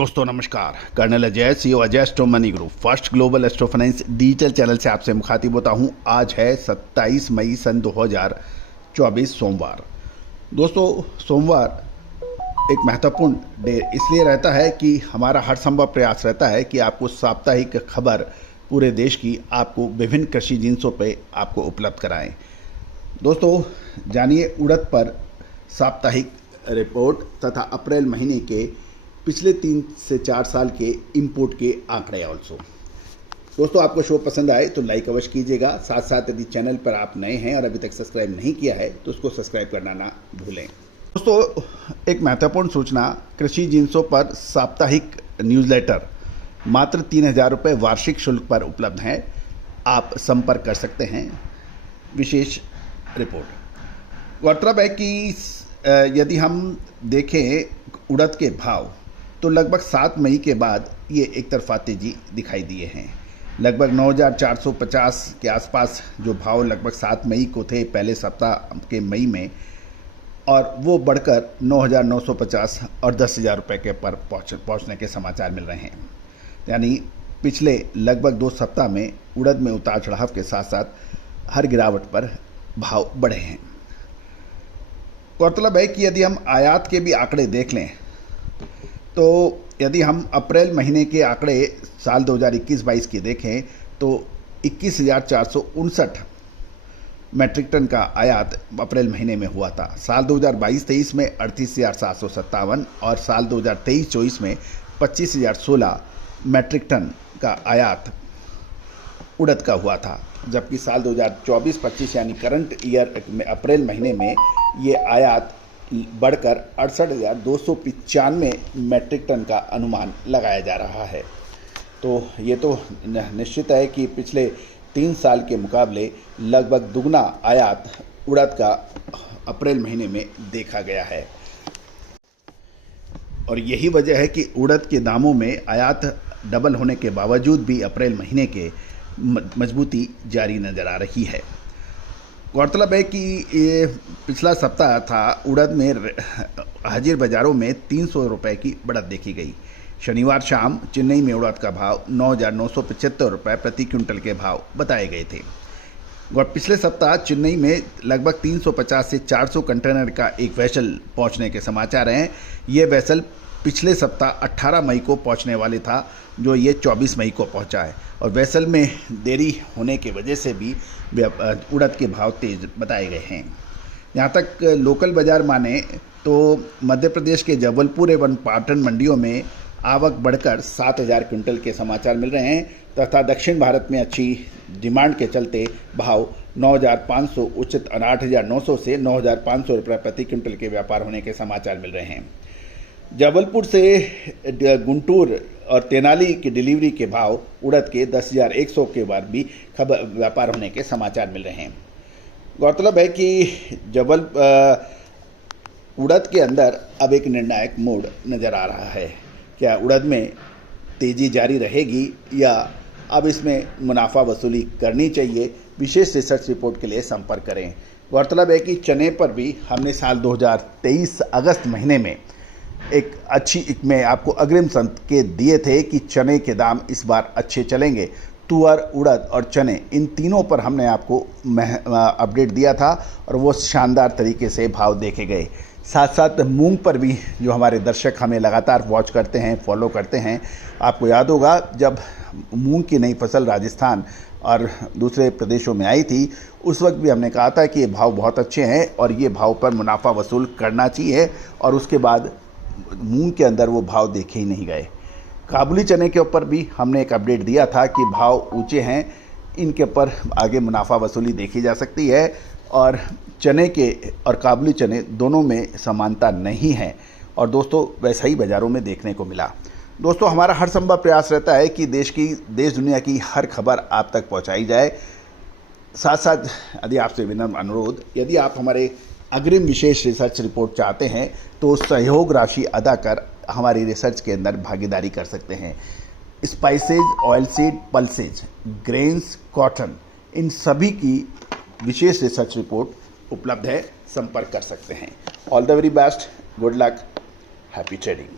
दोस्तों नमस्कार। Colonel Ajay, CEO Ajay Astro Money Group first global astro finance digital channel से आपसे मुखातिब होता हूं। आज है 27 मई सन 2024 सोमवार। दोस्तों सोमवार एक महत्वपूर्ण डे इसलिए रहता है कि हमारा हर संभव प्रयास रहता है कि आपको साप्ताहिक खबर पूरे देश की आपको विभिन्न कृषि जिन्सों पे आपको उपलब्ध कराएं। दोस्तों जानिए उड़द पर साप्ताहिक रिपोर्ट तथा अप्रैल महीने के पिछले 3 से 4 साल के इंपोर्ट के आंकड़े ऑल्सो। दोस्तों आपको शो पसंद आए तो लाइक अवश्य कीजिएगा। साथ साथ यदि चैनल पर आप नए हैं और अभी तक सब्सक्राइब नहीं किया है तो उसको सब्सक्राइब करना ना भूलें। दोस्तों एक महत्वपूर्ण सूचना, कृषि जिन्सों पर साप्ताहिक न्यूज़लेटर मात्र 3,000 रुपये वार्षिक शुल्क पर उपलब्ध हैं। आप संपर्क कर सकते हैं। विशेष रिपोर्ट गौरतलब है कि यदि हम देखें उड़द के भाव तो लगभग 7 मई के बाद ये एक तरफा तेजी दिखाई दिए हैं। लगभग 9,450 के आसपास जो भाव लगभग 7 मई को थे पहले सप्ताह के मई में, और वो बढ़कर 9,950 और 10,000 रुपये के पर पहुँचने के समाचार मिल रहे हैं। यानी पिछले लगभग 2 सप्ताह में उड़द में उतार चढ़ाव के साथ साथ हर गिरावट पर भाव बढ़े हैं। गौरतलब है कि यदि हम आयात के भी आंकड़े देख लें तो यदि हम अप्रैल महीने के आंकड़े साल 2021-22 के देखें तो 21,459 मैट्रिक टन का आयात अप्रैल महीने में हुआ था। साल 2022-23 में 38,757 और साल 2023-24 में 25,016 मैट्रिक टन का आयात उड़द का हुआ था। जबकि साल 2024-25 यानी करंट ईयर में अप्रैल महीने में ये आयात बढ़कर 68,295 मैट्रिक टन का अनुमान लगाया जा रहा है। तो ये तो निश्चित है कि पिछले 3 साल के मुकाबले लगभग दुगना आयात उड़द का अप्रैल महीने में देखा गया है। और यही वजह है कि उड़द के दामों में आयात डबल होने के बावजूद भी अप्रैल महीने के मजबूती जारी नज़र आ रही है। गौरतलब है कि ये पिछला सप्ताह था, उड़द में हाजिर बाज़ारों में 300 रुपये की बढ़त देखी गई। शनिवार शाम चेन्नई में उड़द का भाव 9,975 रुपये प्रति क्विंटल के भाव बताए गए थे। और पिछले सप्ताह चेन्नई में लगभग 350 से 400 कंटेनर का एक वैसल पहुंचने के समाचार हैं। ये वैसल पिछले सप्ताह 18 मई को पहुंचने वाले था, जो ये 24 मई को पहुंचा है। और वैसल में देरी होने की वजह से भी उड़द के भाव तेज बताए गए हैं। यहाँ तक लोकल बाज़ार माने तो मध्य प्रदेश के जबलपुर एवं पाटन मंडियों में आवक बढ़कर 7,000 क्विंटल के समाचार मिल रहे हैं तथा दक्षिण भारत में अच्छी डिमांड के चलते भाव 9,500 उचित 8,900 से 9,500 रुपये प्रति क्विंटल के व्यापार होने के समाचार मिल रहे हैं। जबलपुर से गुंटूर और तेनाली की डिलीवरी के भाव उड़द के 10,100 के बाद भी व्यापार होने के समाचार मिल रहे हैं। गौरतलब है कि उड़द के अंदर अब एक निर्णायक मोड़ नज़र आ रहा है। क्या उड़द में तेज़ी जारी रहेगी या अब इसमें मुनाफा वसूली करनी चाहिए? विशेष रिसर्च रिपोर्ट के लिए संपर्क करें। गौरतलब है कि चने पर भी हमने साल 2023 अगस्त महीने में एक मैं आपको अग्रिम संकेत दिए थे कि चने के दाम इस बार अच्छे चलेंगे। तुअर, उड़द और चने, इन तीनों पर हमने आपको अपडेट दिया था और वो शानदार तरीके से भाव देखे गए। साथ साथ मूंग पर भी जो हमारे दर्शक हमें लगातार वॉच करते हैं, फॉलो करते हैं, आपको याद होगा जब मूंग की नई फसल राजस्थान और दूसरे प्रदेशों में आई थी उस वक्त भी हमने कहा था कि ये भाव बहुत अच्छे हैं और ये भाव पर मुनाफा वसूल करना चाहिए। और उसके बाद मूंग के अंदर वो भाव देखे ही नहीं गए। काबुली चने के ऊपर भी हमने एक अपडेट दिया था कि भाव ऊंचे हैं, इनके ऊपर आगे मुनाफा वसूली देखी जा सकती है। और चने के और काबुली चने दोनों में समानता नहीं है और दोस्तों वैसा ही बाज़ारों में देखने को मिला। दोस्तों हमारा हर संभव प्रयास रहता है कि देश दुनिया की हर खबर आप तक पहुंचाई जाए। साथ साथ यदि आपसे विनम्र अनुरोध, यदि आप हमारे अग्रिम विशेष रिसर्च रिपोर्ट चाहते हैं तो सहयोग राशि अदा कर हमारी रिसर्च के अंदर भागीदारी कर सकते हैं। Spices, oilseed, pulses, grains, cotton, इन सभी की विशेष रिसर्च रिपोर्ट उपलब्ध है, संपर्क कर सकते हैं। All the very best, good luck, happy trading.